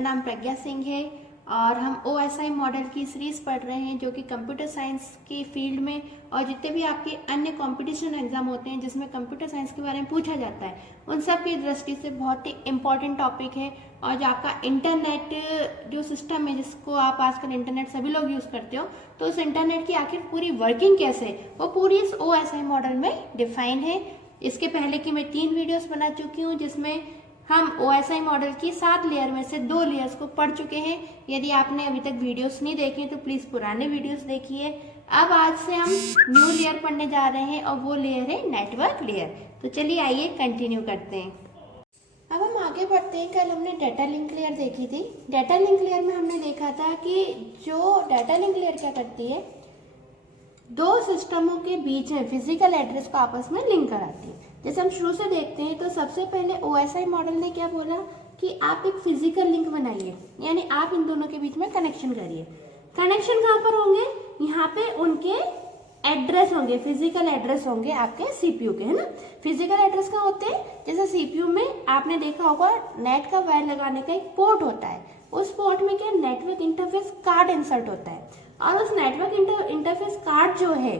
नाम प्रज्ञा सिंह है और हम OSI मॉडल की सीरीज पढ़ रहे हैं जो कि कंप्यूटर साइंस की फील्ड में और जितने भी आपके अन्य कंपटीशन एग्जाम होते हैं जिसमें कंप्यूटर साइंस के बारे में पूछा जाता है उन सब की दृष्टि से बहुत ही इम्पोर्टेंट टॉपिक है। और जो आपका इंटरनेट जो सिस्टम है जिसको आप आजकल इंटरनेट सभी लोग यूज़ करते हो, तो उस इंटरनेट की आखिर पूरी वर्किंग कैसे वो पूरी इस OSI मॉडल में डिफाइन है। इसके पहले की मैं 3 वीडियोस बना चुकी हूँ जिसमें हम OSI मॉडल की 7 लेयर में से 2 लेयर्स को पढ़ चुके हैं। यदि आपने अभी तक वीडियोस नहीं देखे तो प्लीज पुराने वीडियोस देखिए। अब आज से हम न्यू लेयर पढ़ने जा रहे हैं और वो लेयर है नेटवर्क लेयर। तो चलिए आइए कंटिन्यू करते हैं। अब हम आगे बढ़ते हैं। कल हमने डाटा लिंक लेयर देखी थी। डाटा लिंक लेयर में हमने देखा था कि जो डाटा लिंक लेयर क्या करती है, 2 सिस्टमों के बीच में फिजिकल एड्रेस को आपस में लिंक कराती है। जैसे हम शुरू से देखते हैं तो सबसे पहले OSI मॉडल ने क्या बोला कि आप एक फिजिकल लिंक बनाइए, यानी आप इन दोनों के बीच में कनेक्शन करिए। कनेक्शन कहाँ पर होंगे? यहाँ पे उनके एड्रेस होंगे, फिजिकल एड्रेस होंगे आपके CPU के, है ना। फिजिकल एड्रेस कहाँ होते हैं? जैसे CPU में आपने देखा होगा नेट का वायर लगाने का एक पोर्ट होता है, उस पोर्ट में क्या नेटवर्क इंटरफेस कार्ड इंसर्ट होता है और उस नेटवर्क इंटरफेस कार्ड जो है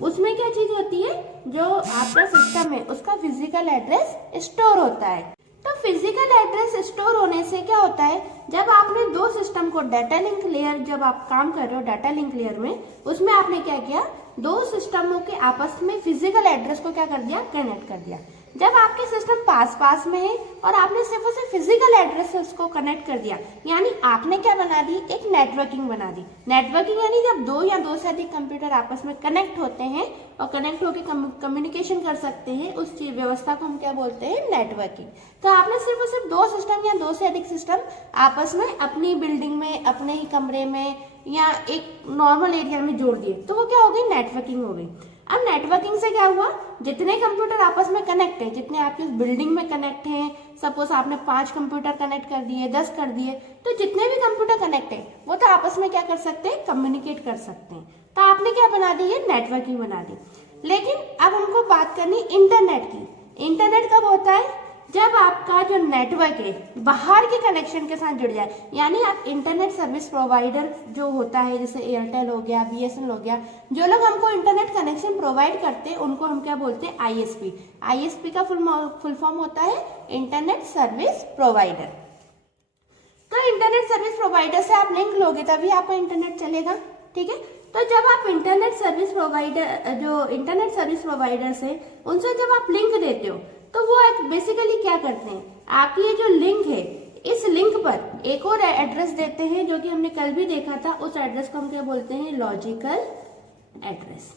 उसमें क्या चीज होती है, जो आपका सिस्टम है उसका फिजिकल एड्रेस स्टोर होता है। तो फिजिकल एड्रेस स्टोर होने से क्या होता है, जब आपने 2 सिस्टम को डाटा लिंक लेयर जब आप काम कर रहे हो डाटा लिंक लेयर में, उसमें आपने क्या किया, 2 सिस्टमों के आपस में फिजिकल एड्रेस को क्या कर दिया, कनेक्ट कर दिया। जब आपके सिस्टम पास में है और आपने सिर्फ उसे फिजिकल एड्रेस से उसको कनेक्ट कर दिया, यानी आपने क्या बना दी, एक नेटवर्किंग बना दी। नेटवर्किंग यानी जब 2 या 2 से अधिक कंप्यूटर आपस में कनेक्ट होते हैं और कनेक्ट होकर कम्युनिकेशन कर सकते हैं, उस व्यवस्था को हम क्या बोलते हैं, नेटवर्किंग। तो आपने सिर्फ 2 सिस्टम या 2 से अधिक सिस्टम आपस में अपनी बिल्डिंग में, अपने ही कमरे में या एक नॉर्मल एरिया में जोड़ दिए, तो वो क्या हो गई, नेटवर्किंग हो गई। अब नेटवर्किंग से क्या हुआ, जितने कंप्यूटर आपस में कनेक्ट हैं, जितने आपकी उस बिल्डिंग में कनेक्ट हैं, सपोज आपने 5 कंप्यूटर कनेक्ट कर दिए, 10 कर दिए, तो जितने भी कंप्यूटर कनेक्ट हैं वो तो आपस में क्या कर सकते हैं, कम्युनिकेट कर सकते हैं। तो आपने क्या बना दी, ये नेटवर्किंग बना दी। लेकिन अब हमको बात करनी इंटरनेट की। इंटरनेट कब होता है, जब आपका जो नेटवर्क है बाहर के कनेक्शन के साथ जुड़ जाए, यानी आप इंटरनेट सर्विस प्रोवाइडर जो होता है, जैसे एयरटेल हो गया, BSNL हो गया, जो लोग हमको इंटरनेट कनेक्शन प्रोवाइड करते हैं उनको हम क्या बोलते हैं, ISP। ISP का फुल फॉर्म होता है इंटरनेट सर्विस प्रोवाइडर। तो इंटरनेट सर्विस प्रोवाइडर से आप लिंक लोगे तभी आपका इंटरनेट चलेगा, ठीक है। तो जब आप इंटरनेट सर्विस प्रोवाइडर से उनसे जब आप लिंक देते हो, तो वो बेसिकली क्या करते हैं, आपकी ये जो लिंक है, इस लिंक पर एक और एड्रेस देते हैं जो कि हमने कल भी देखा था। उस एड्रेस को हम क्या बोलते हैं, लॉजिकल एड्रेस,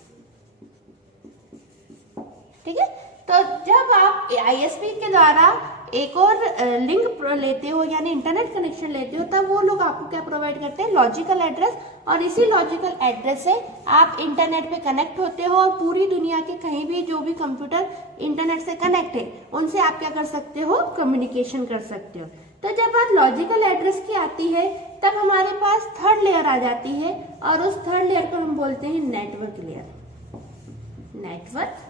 ठीक है। तो जब आप ISP के द्वारा एक और लिंक लेते हो यानी इंटरनेट कनेक्शन लेते हो, तब वो लोग आपको क्या प्रोवाइड करते हैं, लॉजिकल एड्रेस। और इसी लॉजिकल एड्रेस से आप इंटरनेट पे कनेक्ट होते हो और पूरी दुनिया के कहीं भी जो भी कंप्यूटर इंटरनेट से कनेक्ट है उनसे आप क्या कर सकते हो, कम्युनिकेशन कर सकते हो। तो जब बात लॉजिकल एड्रेस की आती है तब हमारे पास 3rd लेयर आ जाती है और उस 3rd लेयर को हम बोलते हैं network layer. Network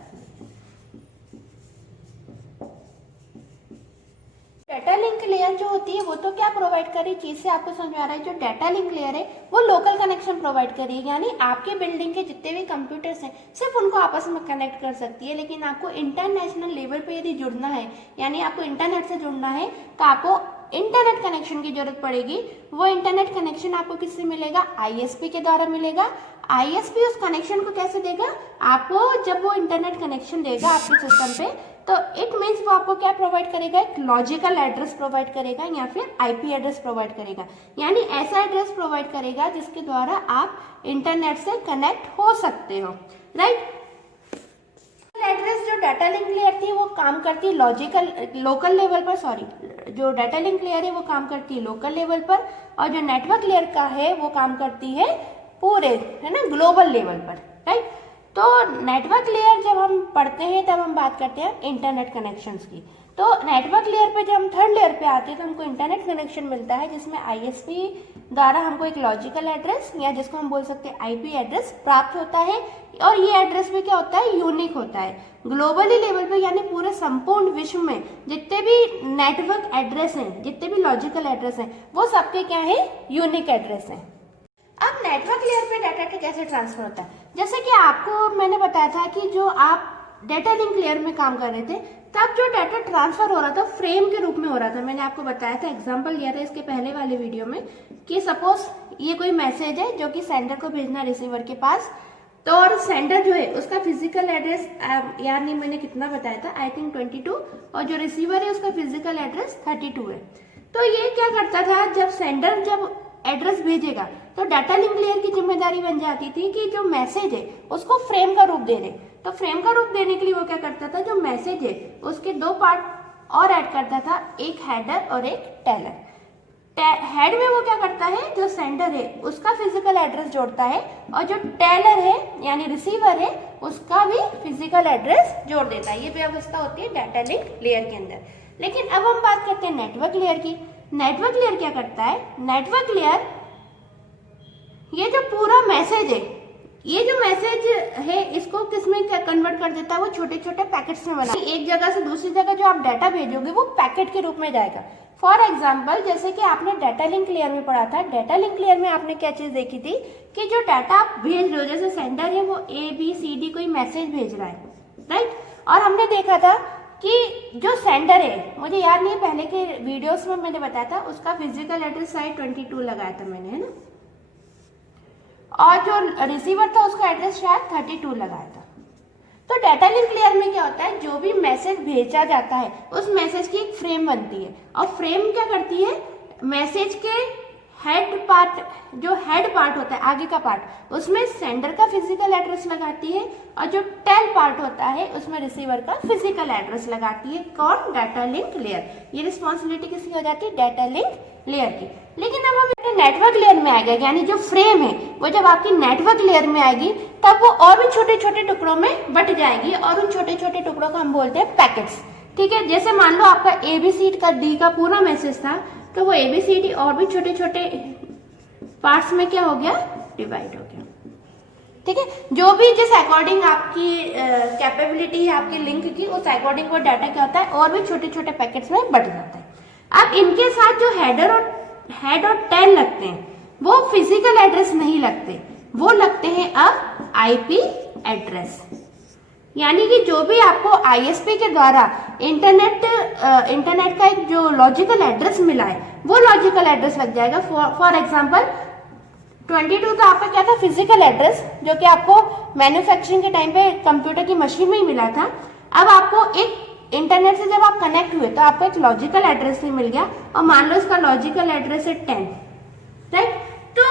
data link layer जो होती है वो तो क्या प्रोवाइड कर रही, चीज से आपको समझ में आ रहा है, जो डाटा लिंक लेयर है वो लोकल कनेक्शन प्रोवाइड कर रही है, यानी आपके बिल्डिंग के जितने भी कंप्यूटर्स हैं सिर्फ उनको आपस में कनेक्ट कर सकती है। लेकिन आपको इंटरनेशनल लेवल पे यदि जुड़ना है, यानी आपको इंटरनेट से जुड़ना है, तो आपको इंटरनेट कनेक्शन की जरूरत पड़ेगी। वो इंटरनेट कनेक्शन आपको किससे मिलेगा, ISP के द्वारा मिलेगा। ISP उस कनेक्शन को कैसे देगा आपको, जब वो इंटरनेट कनेक्शन देगा आपके सिस्टम पे, तो इट मीन्स वो आपको क्या प्रोवाइड करेगा, एक लॉजिकल एड्रेस प्रोवाइड करेगा या फिर IP एड्रेस प्रोवाइड करेगा, यानी ऐसा एड्रेस प्रोवाइड करेगा जिसके द्वारा आप इंटरनेट से कनेक्ट हो सकते हो, राइट। एड्रेस जो डाटा लिंक लेयर थी वो काम करती है लोकल लेवल पर, जो डाटा लिंक लेयर है वो काम करती है लोकल लेवल पर, और जो नेटवर्क लेयर का है वो काम करती है पूरे, है ना, ग्लोबल लेवल पर, राइट। तो नेटवर्क लेयर जब हम पढ़ते हैं तब हम बात करते हैं इंटरनेट कनेक्शंस की। तो नेटवर्क लेयर पे जब हम थर्ड लेयर पे आते हैं तो हमको इंटरनेट कनेक्शन मिलता है, जिसमें आईएसपी द्वारा हमको एक लॉजिकल एड्रेस या जिसको हम बोल सकते हैं आईपी एड्रेस प्राप्त होता है। और ये एड्रेस भी क्या होता है, यूनिक होता है। ग्लोबली लेवल पे यानी पूरे संपूर्ण विश्व में जितने भी नेटवर्क एड्रेस हैं, जितने भी लॉजिकल एड्रेस हैं, वो सबके क्या है, यूनिक एड्रेस हैं। अब नेटवर्क लेयर पे डाटा का कैसे ट्रांसफर होता है, जैसे कि आपको मैंने बताया था कि जो आप डेटा लिंक लेयर में काम कर रहे थे तब जो डाटा ट्रांसफर हो रहा था फ्रेम के रूप में हो रहा था। मैंने आपको बताया था, एग्जांपल लिया था इसके पहले वाले वीडियो में, कि सपोज ये कोई मैसेज है जो कि सेंडर को भेजना रिसीवर के पास, तो और सेंडर जो है उसका फिजिकल एड्रेस यार नहीं मैंने कितना बताया था, आई थिंक 22, और जो रिसीवर है उसका फिजिकल एड्रेस 32 है। तो ये क्या करता था, जब सेंडर जब एड्रेस भेजेगा तो डाटा लिंक लेयर की जिम्मेदारी बन जाती थी कि जो मैसेज है उसको फ्रेम का रूप दे दे। तो फ्रेम का रूप देने के लिए वो क्या करता था, जो मैसेज है उसके दो पार्ट और ऐड करता था, एक हेडर और एक टेलर। हेड में वो क्या करता है, जो सेंडर है उसका फिजिकल एड्रेस जोड़ता है, और जो टेलर है यानी रिसीवर है उसका भी फिजिकल एड्रेस जोड़ देता है। ये व्यवस्था होती है डाटा लिंक लेयर के अंदर। लेकिन अब हम बात करते हैं नेटवर्क लेयर की। नेटवर्क लेयर क्या करता है, नेटवर्क लेयर ये जो पूरा मैसेज है, ये जो मैसेज है इसको किसमें कन्वर्ट कर देता है, वो छोटे छोटे पैकेट्स में बना, एक जगह से दूसरी जगह जो आप डाटा भेजोगे वो पैकेट के रूप में जाएगा। फॉर एग्जाम्पल, जैसे कि आपने डाटा लिंक लेयर में पढ़ा था, डाटा लिंक लेयर में आपने क्या चीज देखी थी कि जो डाटा आप भेज रहे हो, जैसे सेंडर है वो ABCD कोई मैसेज भेज रहा है, राइट। और हमने देखा था कि जो सेंडर है, मुझे याद नहीं पहले के वीडियोस में मैंने बताया था, उसका फिजिकल एड्रेस शायद 22 लगाया था मैंने, है ना, और जो रिसीवर था उसका एड्रेस शायद 32 लगाया था। तो डाटा लिंक लेयर में क्या होता है, जो भी मैसेज भेजा जाता है उस मैसेज की एक फ्रेम बनती है, और फ्रेम क्या करती है, मैसेज के हेड पार्ट, जो हेड पार्ट होता है आगे का पार्ट, उसमें सेंडर का फिजिकल एड्रेस लगाती है, और जो टेल पार्ट होता है उसमें रिसीवर का फिजिकल एड्रेस लगाती है। कौन, डाटा लिंक लेयर। ये रिस्पॉन्सिबिलिटी किसकी हो जाती है, डाटा लिंक लेयर की। लेकिन अब हम नेटवर्क लेयर में आएगा, यानी जो फ्रेम है वो जब आपकी नेटवर्क लेयर में आएगी तब वो और भी छोटे छोटे टुकड़ों में बट जाएगी, और उन छोटे छोटे टुकड़ों को हम बोलते हैं पैकेट्स। ठीक है, जैसे मान लो आपका ABCD का D का पूरा मैसेज था, तो वो ABCD और भी छोटे छोटे पार्ट्स में क्या हो गया, डिवाइड हो गया। ठीक है, जो भी जिस अकॉर्डिंग आपकी कैपेबिलिटी है आपके लिंक की, उस अकॉर्डिंग वो डाटा क्या होता है और भी छोटे छोटे पैकेट्स में बट जाता है। अब इनके साथ जो हेड और टेल लगते हैं वो फिजिकल एड्रेस नहीं लगते, वो लगते हैं अब IP एड्रेस। यानी कि जो भी आपको ISP के द्वारा इंटरनेट का एक जो लॉजिकल एड्रेस मिला है वो लॉजिकल एड्रेस लग जाएगा। फॉर एग्जांपल 22 का आपका क्या था, फिजिकल एड्रेस, जो कि आपको मैन्युफैक्चरिंग के टाइम पे कंप्यूटर की मशीन में ही मिला था। अब आपको एक इंटरनेट से जब आप कनेक्ट हुए तो आपको एक लॉजिकल एड्रेस ही मिल गया, और मान लो इसका लॉजिकल एड्रेस है 10, राइट। तो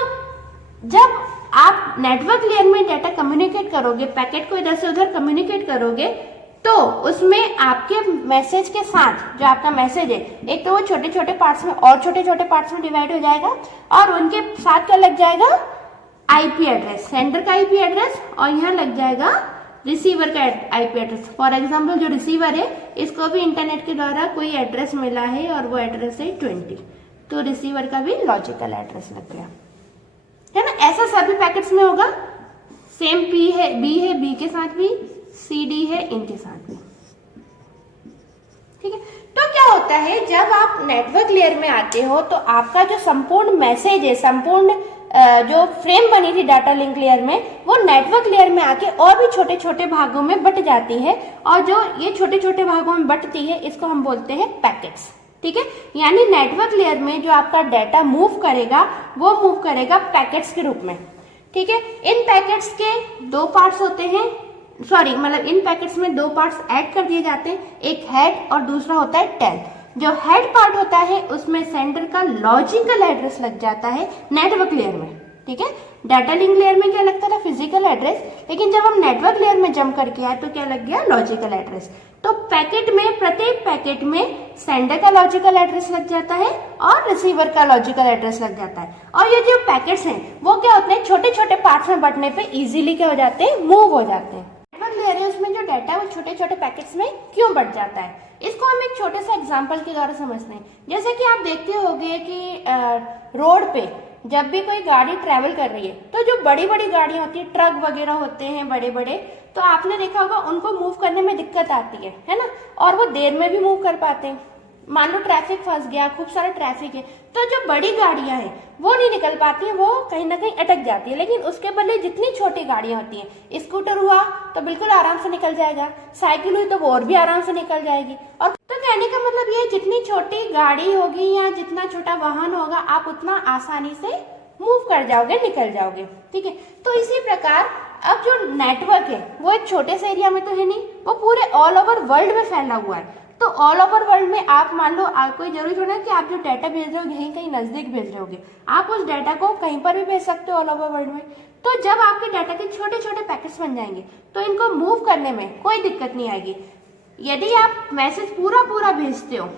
जब आप नेटवर्क लेयर में डाटा कम्युनिकेट करोगे, पैकेट को इधर से उधर कम्युनिकेट करोगे, तो उसमें आपके मैसेज के साथ जो आपका मैसेज है, एक तो वो छोटे छोटे पार्ट्स में और छोटे छोटे पार्ट्स में डिवाइड हो जाएगा, और उनके साथ क्या लग जाएगा, IP एड्रेस, सेंडर का IP एड्रेस, और यहाँ लग जाएगा रिसीवर का IP एड्रेस। फॉर एग्जाम्पल जो रिसीवर है इसको भी इंटरनेट के द्वारा कोई एड्रेस मिला है और वो एड्रेस है 20, तो रिसीवर का भी लॉजिकल एड्रेस लग गया, है ना। ऐसा सभी पैकेट्स में होगा, सेम B है B के साथ भी, CD है इनके साथ भी। ठीक है, तो क्या होता है जब आप नेटवर्क लेयर में आते हो तो आपका जो संपूर्ण मैसेज है, संपूर्ण जो फ्रेम बनी थी डाटा लिंक लेयर में, वो नेटवर्क लेयर में आके और भी छोटे छोटे भागों में बट जाती है, और जो ये छोटे छोटे भागों में बटती है इसको हम बोलते हैं पैकेट्स। ठीक है, यानी नेटवर्क लेयर में जो आपका डाटा मूव करेगा वो मूव करेगा पैकेट्स के रूप में। ठीक है, इन पैकेट्स के दो पार्ट्स होते हैं, मतलब इन पैकेट्स में दो पार्ट्स ऐड कर दिए जाते हैं, एक हेड और दूसरा होता है टेल। जो हेड पार्ट होता है उसमें सेंडर का लॉजिकल एड्रेस लग जाता है नेटवर्क लेयर में। ठीक है, डाटा लिंक लेयर में क्या लगता था, फिजिकल एड्रेस, लेकिन जब हम नेटवर्क लेयर में जंप करके आए तो क्या लग गया, लॉजिकल एड्रेस। तो पैकेट में, प्रत्येक पैकेट में सेंडर का लॉजिकल एड्रेस लग जाता है और रिसीवर का लॉजिकल एड्रेस लग जाता है, और ये जो पैकेट्स हैं वो क्या होते हैं, छोटे छोटे पार्ट्स में बंटने पे इजीली क्या हो जाते हैं, मूव हो जाते हैं। नेटवर्क लेयर है उसमें जो डाटा वो छोटे छोटे पैकेट्स में क्यों बंट जाता है, इसको हम एक छोटे से एग्जाम्पल के द्वारा समझते हैं। जैसे कि आप देखते होंगे कि रोड पे जब भी कोई गाड़ी ट्रेवल कर रही है तो जो बड़ी बड़ी गाड़ियां होती है, ट्रक वगैरह होते हैं बड़े बड़े, तो आपने देखा होगा उनको मूव करने में दिक्कत आती है ना, और वो देर में भी मूव कर पाते हैं। मान लो ट्रैफिक फंस गया, खूब सारा ट्रैफिक है, तो जो बड़ी गाड़ियां हैं वो नहीं निकल पाती हैं, वो कहीं ना कहीं अटक जाती है। लेकिन उसके बदले जितनी छोटी गाड़ियां होती हैं, स्कूटर हुआ तो बिल्कुल आराम से निकल जाएगा, साइकिल हुई तो वो और भी आराम से निकल जाएगी। और तो कहने का मतलब ये, जितनी छोटी गाड़ी होगी या जितना छोटा वाहन होगा आप उतना आसानी से मूव कर जाओगे, निकल जाओगे। ठीक है, तो इसी प्रकार अब जो नेटवर्क है वो एक छोटे से एरिया में तो है नहीं, वो पूरे ऑल ओवर वर्ल्ड में फैला हुआ है। तो ऑल ओवर वर्ल्ड में आप मान लो, कोई जरूरी थोड़ा कि आप जो डाटा भेज रहे हो यहीं कहीं नजदीक भेज रहे होगे, आप उस डाटा को कहीं पर भी भेज सकते हो ऑल ओवर वर्ल्ड में। तो जब आपके डाटा के छोटे छोटे पैकेट्स बन जाएंगे तो इनको मूव करने में कोई दिक्कत नहीं आएगी। यदि आप मैसेज पूरा पूरा भेजते हो,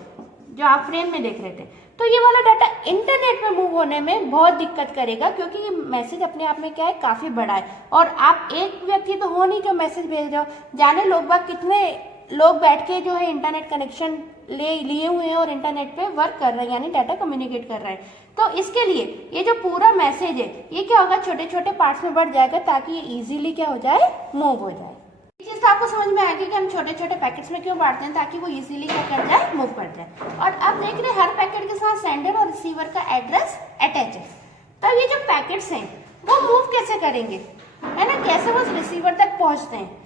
जो आप फ्रेम में देख रहे थे, तो ये वाला डाटा इंटरनेट में मूव होने में बहुत दिक्कत करेगा, क्योंकि ये मैसेज अपने आप में क्या है, काफी बड़ा है। और आप एक व्यक्ति तो हो नहीं जो मैसेज भेज रहे हो, जाने लोग बाग कितने लोग बैठ के जो है इंटरनेट कनेक्शन लिए हुए हैं और इंटरनेट पे वर्क कर रहे हैं, यानी डाटा कम्युनिकेट कर रहे हैं। तो इसके लिए ये जो पूरा मैसेज है ये क्या होगा, छोटे छोटे पार्ट्स में बढ़ जाएगा, ताकि ये इजीली क्या हो जाए, मूव हो जाए। इस चीज तो आपको समझ में आएगी कि हम छोटे छोटे पैकेट्स में क्यों बांटते हैं, ताकि वो इजीली क्या कर जाए, मूव कर जाए। और अब देख रहे हैं हर पैकेट के साथ सेंडर और रिसीवर का एड्रेस अटैच है। तब ये जो पैकेट्स हैं वो मूव कैसे करेंगे, है ना, कैसे वो रिसीवर तक पहुंचते हैं।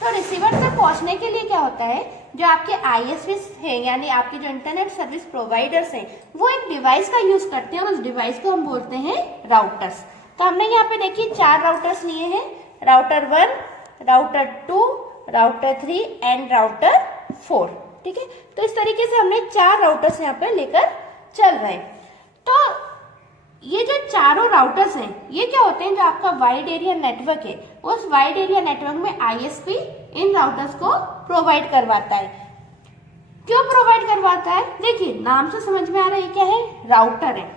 तो रिसीवर तक पहुंचने के लिए क्या होता है, जो आपके ISPs हैं, यानी आपके जो इंटरनेट सर्विस प्रोवाइडर्स हैं, वो एक डिवाइस का यूज करते हैं और उस डिवाइस को हम बोलते हैं राउटर्स। तो हमने यहाँ पे देखिए 4 राउटर्स लिए हैं, router 1, router 2, router 3 and router 4। ठीक है, तो इस तरीके से हमने 4 राउटर्स यहाँ पे लेकर चल रहे हैं। तो ये जो चारों राउटर्स हैं ये क्या होते हैं, जो आपका वाइड एरिया नेटवर्क है, उस वाइड एरिया नेटवर्क में ISP इन राउटर्स को प्रोवाइड करवाता है। क्यों प्रोवाइड करवाता है, देखिए नाम से समझ में आ रहा है, ये क्या है, राउटर है।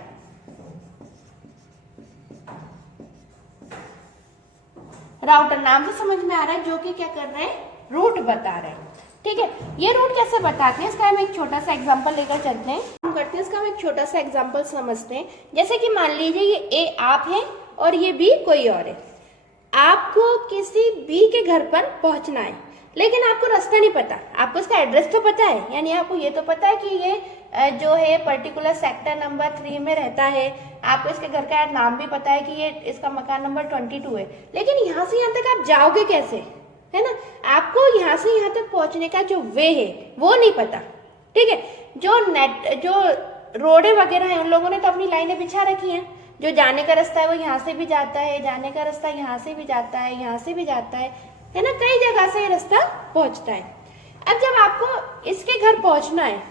राउटर नाम से समझ में आ रहा है, जो कि क्या कर रहे हैं, रूट बता रहे हैं। ठीक है, ये रूट कैसे बताते हैं, इसका हम एक छोटा सा एग्जांपल लेकर चलते हैं, करते हैं इसका हम एक छोटा सा एग्जांपल समझते हैं। जैसे कि मान लीजिए ये A आप हैं और ये B कोई और है। आपको किसी B के घर पर पहुंचना है, लेकिन आपको रास्ता नहीं पता। आपको इसका एड्रेस तो पता है, यानी आपको ये तो पता है कि ये जो है पर्टिकुलर सेक्टर नंबर 3 में रहता है। आपको इसके घर का नाम भी पता है कि ये इसका मकान नंबर 22 है। लेकिन यहाँ से यहाँ तक आप जाओगे कैसे, है ना, आपको यहाँ से यहाँ तक पहुंचने का जो वे है वो नहीं पता। ठीक है, जो रोडे वगैरह हैं उन लोगों ने तो अपनी लाइनें बिछा रखी हैं, जो जाने का रास्ता है वो यहाँ से भी जाता है, जाने का रास्ता यहाँ से भी जाता है, यहाँ से भी जाता है ना, कई जगह से ये रास्ता पहुंचता है। अब जब आपको इसके घर पहुंचना है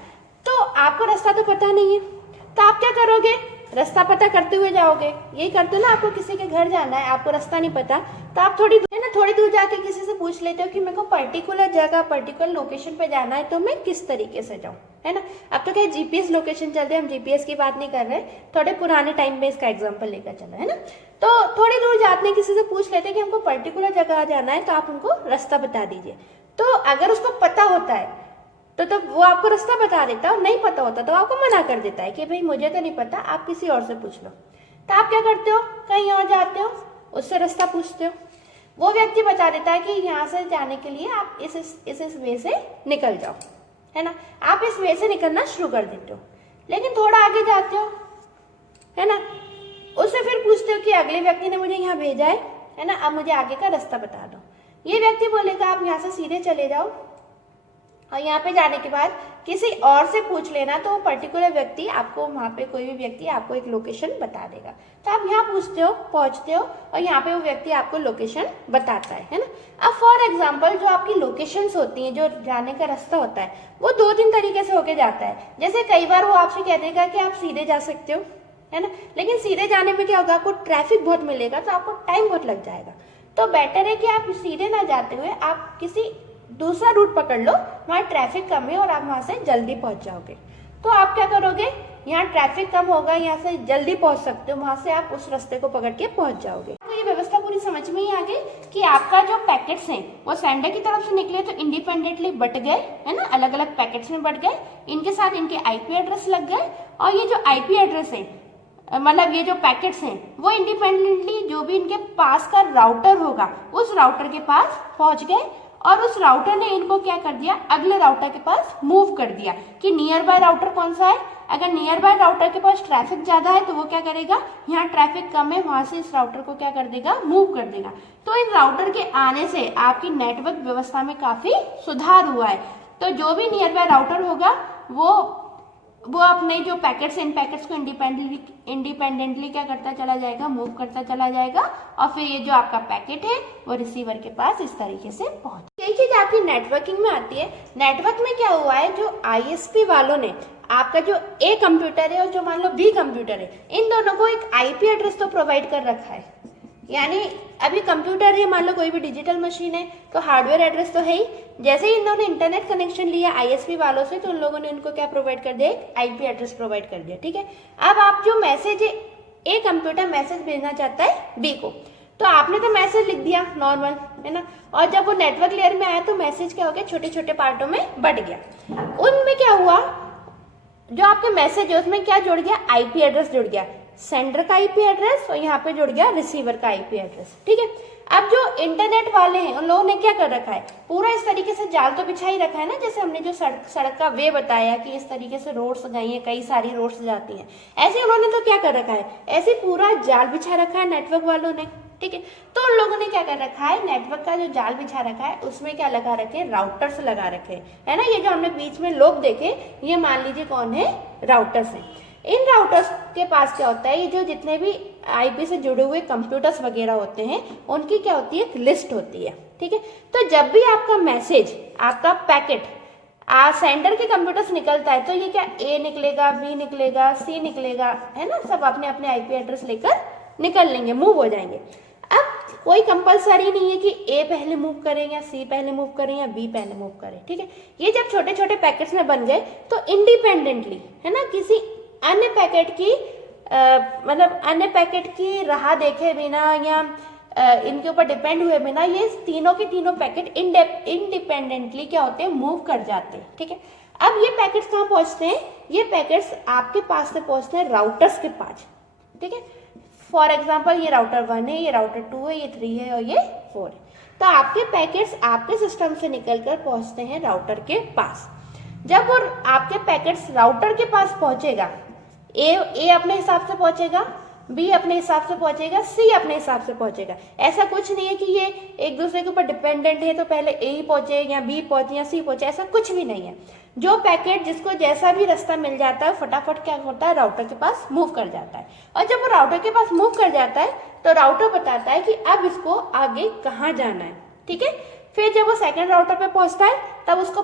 तो आपको रास्ता तो पता नहीं है, तो आप क्या करोगे, रास्ता पता करते हुए जाओगे। यही करते हो ना, आपको किसी के घर जाना है, आपको रास्ता नहीं पता, तो आप थोड़ी दूर जाके किसी से पूछ लेते हो कि मेरे को पर्टिकुलर जगह, पर्टिकुलर लोकेशन पे जाना है, तो मैं किस तरीके से जाऊं, है ना। अब तो क्या GPS लोकेशन चलते हैं, हम GPS की बात नहीं कर रहे, थोड़े पुराने टाइम में इसका एग्जाम्पल लेकर चला, है ना। तो थोड़ी दूर जाते किसी से पूछ लेते कि हमको पर्टिकुलर जगह जाना है, तो आप उनको रास्ता बता दीजिए। तो अगर उसको पता होता है तो वो आपको रास्ता बता देता, और नहीं पता होता तो आपको मना कर देता है कि भाई मुझे तो नहीं पता, आप किसी और से पूछ लो। तो आप क्या करते हो, कहीं और जाते हो, उससे रास्ता पूछते हो, वो व्यक्ति बता देता है कि यहाँ से जाने के लिए आप इस वे से निकल जाओ, है ना। आप इस वे से निकलना शुरू कर देते हो, लेकिन थोड़ा आगे जाते हो, है ना, उससे फिर पूछते हो कि अगले व्यक्ति ने मुझे यहाँ भेजा है ना, अब मुझे आगे का रास्ता बता दो। ये व्यक्ति बोलेगा आप यहाँ से सीधे चले जाओ, और यहाँ पे जाने के बाद किसी और से पूछ लेना, तो वो पर्टिकुलर व्यक्ति आपको, वहाँ पे कोई भी व्यक्ति आपको एक लोकेशन बता देगा। तो आप यहाँ पूछते हो, पहुंचते हो, और यहाँ पे वो व्यक्ति आपको लोकेशन बताता है ना। अब फॉर एग्जाम्पल जो आपकी लोकेशंस होती हैं, जो जाने का रास्ता होता है, वो 2-3 तरीके से होके जाता है। जैसे कई बार वो आपसे कह देगा कि आप सीधे जा सकते हो, है ना, लेकिन सीधे जाने में क्या होगा, आपको ट्रैफिक बहुत मिलेगा, तो आपको टाइम बहुत लग जाएगा। तो बेटर है कि आप सीधे ना जाते हुए आप किसी दूसरा रूट पकड़ लो, वहाँ ट्रैफिक कम है और आप वहां से जल्दी पहुंच जाओगे। तो आप क्या करोगे, यहाँ ट्रैफिक कम होगा, यहाँ से जल्दी पहुंच सकते हो, वहां से आप उस रास्ते को पकड़ के पहुंच जाओगे। तो ये व्यवस्था पूरी समझ में ही आ गई कि आपका जो पैकेट्स हैं वो सेंडर की तरफ से निकले तो इंडिपेंडेंटली बट गए, है ना, अलग अलग पैकेट्स में बट गए, इनके साथ इनके आईपी एड्रेस लग गए, और ये जो आईपी एड्रेस है मतलब ये जो पैकेट्स हैं वो इंडिपेंडेंटली जो भी इनके पास का राउटर होगा उस राउटर के पास पहुंच गए, और उस राउटर ने इनको क्या कर दिया, अगले राउटर के पास मूव कर दिया कि नियर बाय राउटर कौन सा है। अगर नियर बाय राउटर के पास ट्रैफिक ज्यादा है तो वो क्या करेगा, यहाँ ट्रैफिक कम है वहां से इस राउटर को क्या कर देगा, मूव कर देगा। तो इन राउटर के आने से आपकी नेटवर्क व्यवस्था में काफी सुधार हुआ है। तो जो भी नियर बाय राउटर होगा वो अपने जो पैकेट्स, इन पैकेट्स को इंडिपेंडेंटली क्या करता चला जाएगा, मूव करता चला जाएगा, और फिर ये जो आपका पैकेट है वो रिसीवर के पास इस तरीके से पहुंच। यही चीज आपकी नेटवर्किंग में आती है। नेटवर्क में क्या हुआ है, जो आईएसपी वालों ने आपका जो ए कंप्यूटर है और जो मान लो बी कंप्यूटर है, इन दोनों को एक आईपी एड्रेस तो प्रोवाइड कर रखा है। यानी अभी कंप्यूटर है, मान लो कोई भी डिजिटल मशीन है तो हार्डवेयर एड्रेस तो है ही। जैसे ही इन्होंने इंटरनेट कनेक्शन लिया आईएसपी वालों से तो उन लोगों ने इनको क्या प्रोवाइड कर दिया, एक आईपी एड्रेस प्रोवाइड कर दिया। ठीक है, अब आप जो मैसेज है, ए कंप्यूटर मैसेज भेजना चाहता है बी को, तो आपने तो मैसेज लिख दिया नॉर्मल, है ना, और जब वो नेटवर्क लेयर में आया तो मैसेज क्या हो गया, छोटे छोटे पार्टों में बट गया। उनमें क्या हुआ, जो आपके मैसेज है उसमें क्या जुड़ गया, आईपी एड्रेस जुड़ गया, सेंडर का आईपी एड्रेस, और यहाँ पे जुड़ गया रिसीवर का आईपी एड्रेस। ठीक है, अब जो इंटरनेट वाले हैं उन लोगों ने क्या कर रखा है, पूरा इस तरीके से जाल तो बिछा ही रखा है ना, जैसे हमने जो सड़क का वे बताया कि इस तरीके से रोड्स गई हैं, कई सारी रोड्स जाती हैं, ऐसे उन्होंने तो क्या कर रखा है, ऐसे पूरा जाल बिछा रखा है नेटवर्क वालों ने। ठीक है, तो उन लोगों ने क्या कर रखा है, नेटवर्क का जो जाल बिछा रखा है उसमें क्या लगा रखे, राउटर्स लगा रखे, है ना। ये जो हमने बीच में लोग देखे, ये मान लीजिए कौन है, राउटर्स है। इन राउटर्स के पास क्या होता है, ये जो जितने भी आईपी से जुड़े हुए कंप्यूटर्स वगैरह होते हैं उनकी क्या होती है, एक लिस्ट होती है। ठीक है, तो जब भी आपका मैसेज, आपका पैकेट सेंडर के कंप्यूटर से निकलता है तो ये क्या, ए निकलेगा, बी निकलेगा, सी निकलेगा, है ना, सब अपने अपने आईपी एड्रेस लेकर निकल लेंगे, मूव हो जाएंगे। अब कोई कंपलसरी नहीं है कि ए पहले मूव करें या सी पहले मूव करें या बी पहले मूव करें। ठीक है, ये जब छोटे छोटे पैकेट्स में बन गए तो इंडिपेंडेंटली, है ना, किसी अन्य पैकेट की मतलब अन्य पैकेट की राह देखे बिना या इनके ऊपर डिपेंड हुए बिना ये तीनों के तीनों पैकेट इंडिपेंडेंटली क्या होते हैं, मूव कर जाते हैं। ठीक है, अब ये पैकेट्स कहाँ पहुंचते हैं, ये पैकेट्स आपके पास से पहुंचते हैं राउटर्स के पास। ठीक है, फॉर एग्जाम्पल ये राउटर 1 है, ये राउटर 2 है, ये 3 है और ये 4 है। तो आपके पैकेट्स आपके सिस्टम से निकलकर पहुंचते हैं राउटर के पास। जब वो आपके पैकेट्स राउटर के पास पहुंचेगा, ए अपने हिसाब से पहुंचेगा, बी अपने हिसाब से पहुंचेगा, सी अपने हिसाब से पहुंचेगा। ऐसा कुछ नहीं है कि ये एक दूसरे के ऊपर डिपेंडेंट है तो पहले ए ही पहुंचे या बी पहुंचे या सी पहुंचे, ऐसा कुछ भी नहीं है। जो पैकेट जिसको जैसा भी रास्ता मिल जाता है फटाफट क्या होता है, राउटर के पास मूव कर जाता है। और जब वो राउटर के पास मूव कर जाता है तो राउटर बताता है कि अब इसको आगे कहाँ जाना है। ठीक है, फिर जब वो सेकंड राउटर पे पहुंचता है तब उसको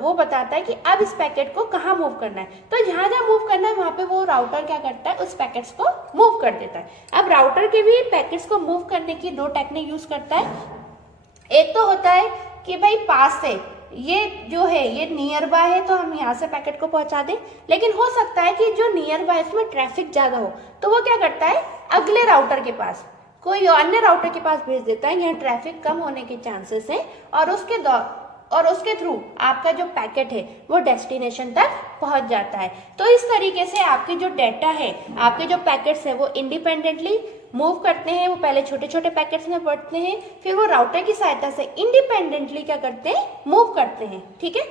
वो बताता है कि अब इस पैकेट को कहाँ मूव करना है। तो जहां जहां मूव करना है वहां पे वो राउटर क्या करता है, उस पैकेट्स को मूव कर देता है। अब राउटर के भी पैकेट्स को मूव करने की 2 टेक्निक यूज करता है। एक तो होता है कि भाई पास से ये जो है ये नियर बाय है तो हम यहाँ से पैकेट को पहुंचा दें, लेकिन हो सकता है कि जो नियर बाय इसमें ट्रैफिक ज्यादा हो तो वो क्या करता है, अगले राउटर के पास कोई अन्य राउटर के पास भेज देता है, यहाँ ट्रैफिक कम होने के चांसेस हैं, और उसके थ्रू आपका जो पैकेट है वो डेस्टिनेशन तक पहुंच जाता है। तो इस तरीके से आपके जो डेटा है, आपके जो पैकेट्स है वो इंडिपेंडेंटली मूव करते हैं। वो पहले छोटे छोटे पैकेट्स में बढ़ते हैं, फिर वो राउटर की सहायता से इंडिपेंडेंटली क्या करते हैं, मूव करते हैं। ठीक है,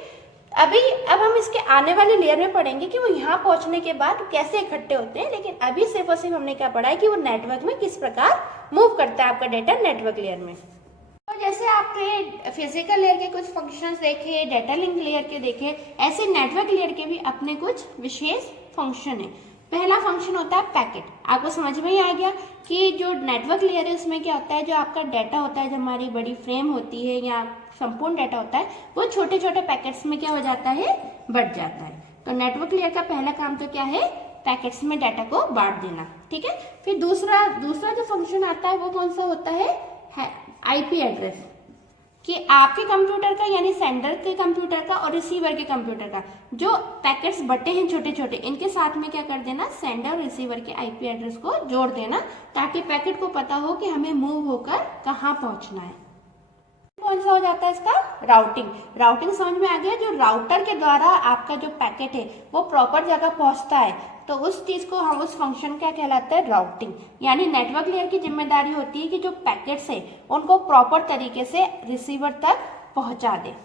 अब हम इसके आने वाले लेयर में पढ़ेंगे कि वो यहाँ पहुंचने के बाद कैसे इकट्ठे होते हैं, लेकिन अभी सिर्फ और सिर्फ हमने क्या पढ़ा है कि वो नेटवर्क में किस प्रकार मूव करता है आपका डेटा नेटवर्क लेयर में। तो जैसे आपने फिजिकल लेयर के कुछ फंक्शंस देखे, डेटा लिंक लेयर के देखे, ऐसे नेटवर्क लेयर के भी अपने कुछ विशेष फंक्शन है। पहला फंक्शन होता है पैकेट। आपको समझ में ही आ गया कि जो नेटवर्क लेयर है उसमें क्या होता है, जो आपका डेटा होता है, जो हमारी बड़ी फ्रेम होती है या संपूर्ण डेटा होता है वो छोटे छोटे पैकेट्स में क्या हो जाता है, बढ़ जाता है। तो नेटवर्क लेयर का पहला काम तो क्या है, पैकेट्स में डाटा को बांट देना। ठीक है, फिर दूसरा जो फंक्शन आता है वो कौन सा होता है आईपी एड्रेस। कि आपके कंप्यूटर का यानी सेंडर के कंप्यूटर का और रिसीवर के कंप्यूटर का जो पैकेट्स बटे हैं छोटे छोटे, इनके साथ में क्या कर देना, सेंडर और रिसीवर के आईपी एड्रेस को जोड़ देना, ताकि पैकेट को पता हो कि हमें मूव होकर कहाँ पहुंचना है। कौन सा हो जाता है इसका, राउटिंग। राउटिंग समझ में आ गया, जो राउटर के द्वारा आपका जो पैकेट है वो प्रॉपर जगह पहुंचता है, तो उस चीज को हम, उस फंक्शन क्या कहलाता है, राउटिंग। यानी नेटवर्क लेयर की जिम्मेदारी होती है कि जो पैकेट्स है उनको प्रॉपर तरीके से रिसीवर तक पहुंचा दे।